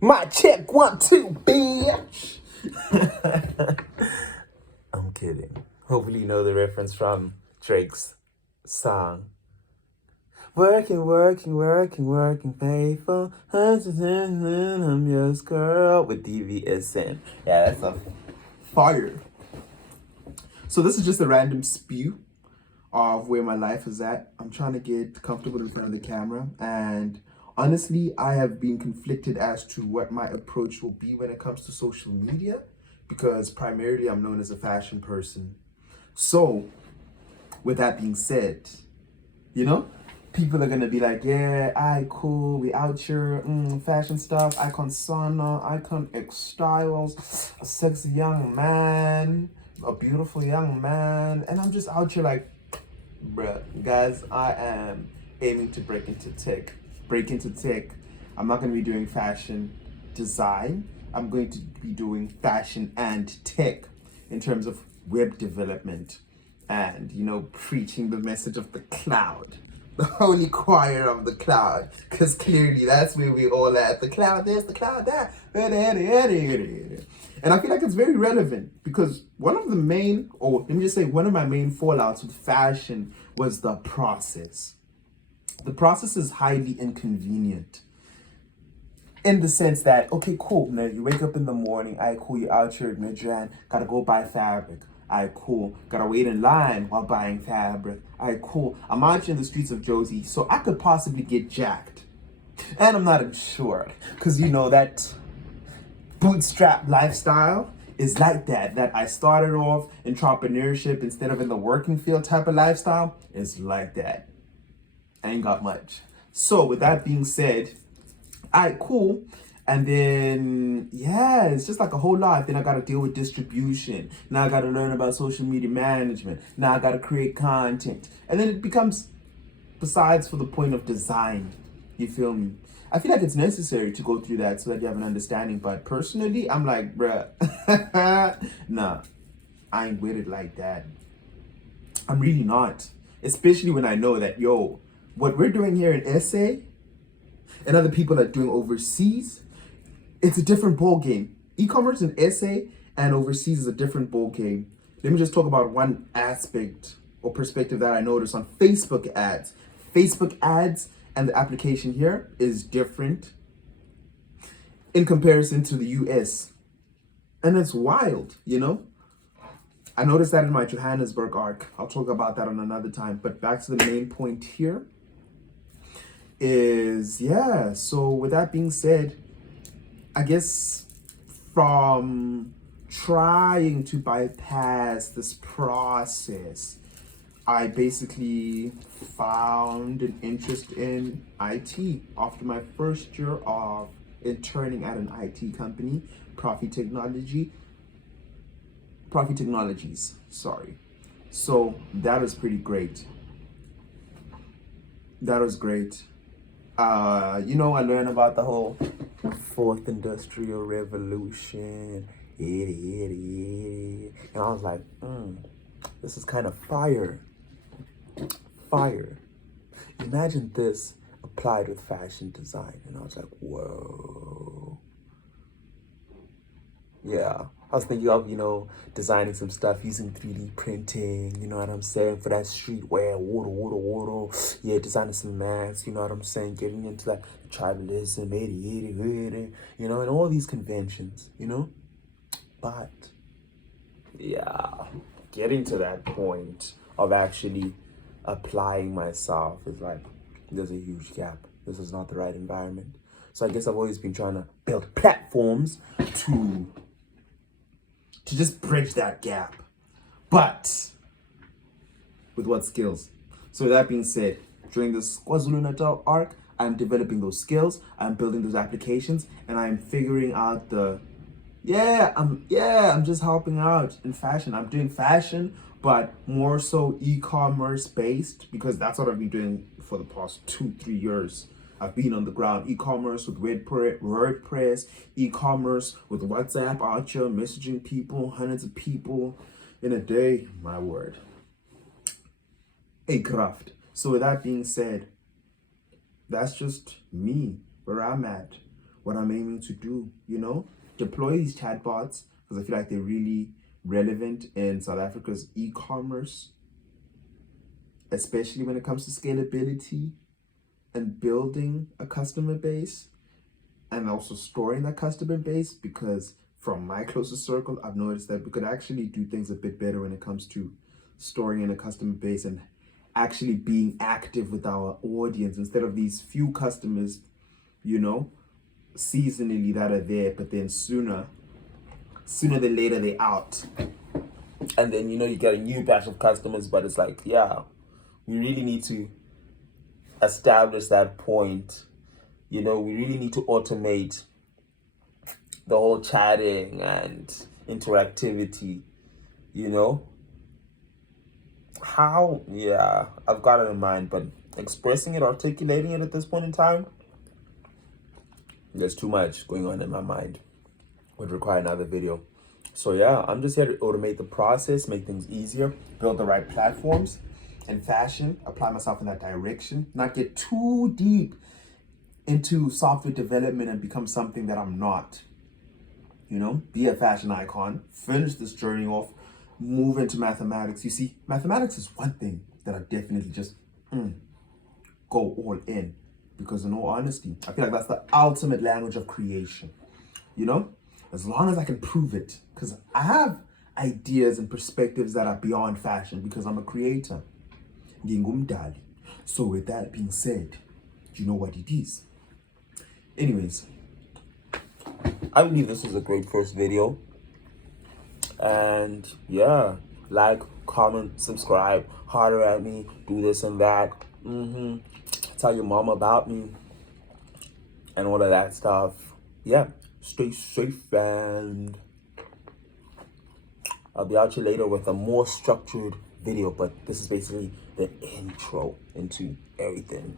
My check 1, 2, bitch. I'm kidding. Hopefully you know the reference from Drake's song. Working, working, working, working, faithful. I'm yours, girl. With DVSN. Yeah, that's a fire. So this is just a random spew of where my life is at. I'm trying to get comfortable in front of the camera, and honestly, I have been conflicted as to what my approach will be when it comes to social media, because primarily I'm known as a fashion person. So with that being said, you know, people are gonna be like, yeah, I cool, we out here, fashion stuff, Icon Sana, Icon X Styles, a sexy young man, a beautiful young man, and I'm just out here like, bruh, guys, I am aiming to break into tech. Break into tech. I'm not gonna be doing fashion design. I'm going to be doing fashion and tech in terms of web development and, preaching the message of the cloud. The holy choir of the cloud. Because clearly that's where we all at. The cloud there's the cloud there. And I feel like it's very relevant because one of the main, or let me just say, one of my main fallouts with fashion was the process. The process is highly inconvenient in the sense that, okay, cool. Now you wake up in the morning, I cool, you're out here at Midran, gotta go buy fabric. I cool, gotta wait in line while buying fabric. I cool, I'm out here in the streets of Josie, so I could possibly get jacked. And I'm not insured, because that bootstrap lifestyle is like that I started off entrepreneurship instead of in the working field type of lifestyle is like that. I ain't got much. So with that being said, cool. And then, yeah, it's just like a whole lot. Then I got to deal with distribution. Now I got to learn about social media management. Now I got to create content. And then it becomes, besides for the point of design, you feel me? I feel like it's necessary to go through that so that you have an understanding. But personally, I'm like, bruh, nah, I ain't with it like that. I'm really not. Especially when I know that, yo, what we're doing here in SA and other people are doing overseas, it's a different ball game. E-commerce in SA and overseas is a different ball game. Let me just talk about one aspect or perspective that I noticed on Facebook ads. Facebook ads and the application here is different in comparison to the US. And it's wild, I noticed that in my Johannesburg arc. I'll talk about that on another time. But back to the main point here is, yeah, so with that being said, I guess from trying to bypass this process, I basically found an interest in IT after my first year of interning at an IT company, Profit Technologies, sorry. So that was pretty great. That was great. I learned about the whole fourth industrial revolution. And I was like, this is kind of fire. Fire. Imagine this applied with fashion design. And I was like, whoa. Yeah. I was thinking of, designing some stuff using 3D printing, you know what I'm saying, for that streetwear, water. Yeah, designing some masks, you know what I'm saying, getting into like tribalism, 80, and all these conventions, But, yeah, getting to that point of actually applying myself is like, there's a huge gap. This is not the right environment. So I guess I've always been trying to build platforms to just bridge that gap. But with what skills? So with that being said, during this KwaZulu-Natal arc, I'm developing those skills, I'm building those applications, and I'm figuring out I'm just helping out in fashion. I'm doing fashion, but more so e-commerce based, because that's what I've been doing for the past 2-3 years. I've been on the ground, e-commerce with WordPress, e-commerce with WhatsApp, out here messaging people, hundreds of people in a day. My word, a craft. So with that being said, that's just me, where I'm at. what I'm aiming to do, you know? Deploy these chatbots because I feel like they're really relevant in South Africa's e-commerce, especially when it comes to scalability and building a customer base and also storing that customer base, because from my closest circle, I've noticed that we could actually do things a bit better when it comes to storing in a customer base and actually being active with our audience instead of these few customers, you know, seasonally that are there, but then sooner than later they're out. And then, you know, you get a new batch of customers, but it's like, yeah, we really need to establish that point. You know, we really need to automate the whole chatting and interactivity, you know? How? Yeah, I've got it in mind, but expressing it, articulating it at this point in time, there's too much going on in my mind. Would require another video. So yeah, I'm just here to automate the process, make things easier, build the right platforms in fashion, apply myself in that direction, not get too deep into software development and become something that I'm not. You know, be a fashion icon, finish this journey off, move into mathematics. You see, mathematics is one thing that I definitely just go all in, because in all honesty, I feel like that's the ultimate language of creation. You know, as long as I can prove it, because I have ideas and perspectives that are beyond fashion, because I'm a creator. Ngingumdali. So with that being said, you know what it is. Anyways, I believe this was a great first video. And yeah, like, comment, subscribe, holler at me, do this and that. Tell your mom about me and all of that stuff. Yeah, stay safe, and I'll be out you later with a more structured video, but this is basically the intro into everything.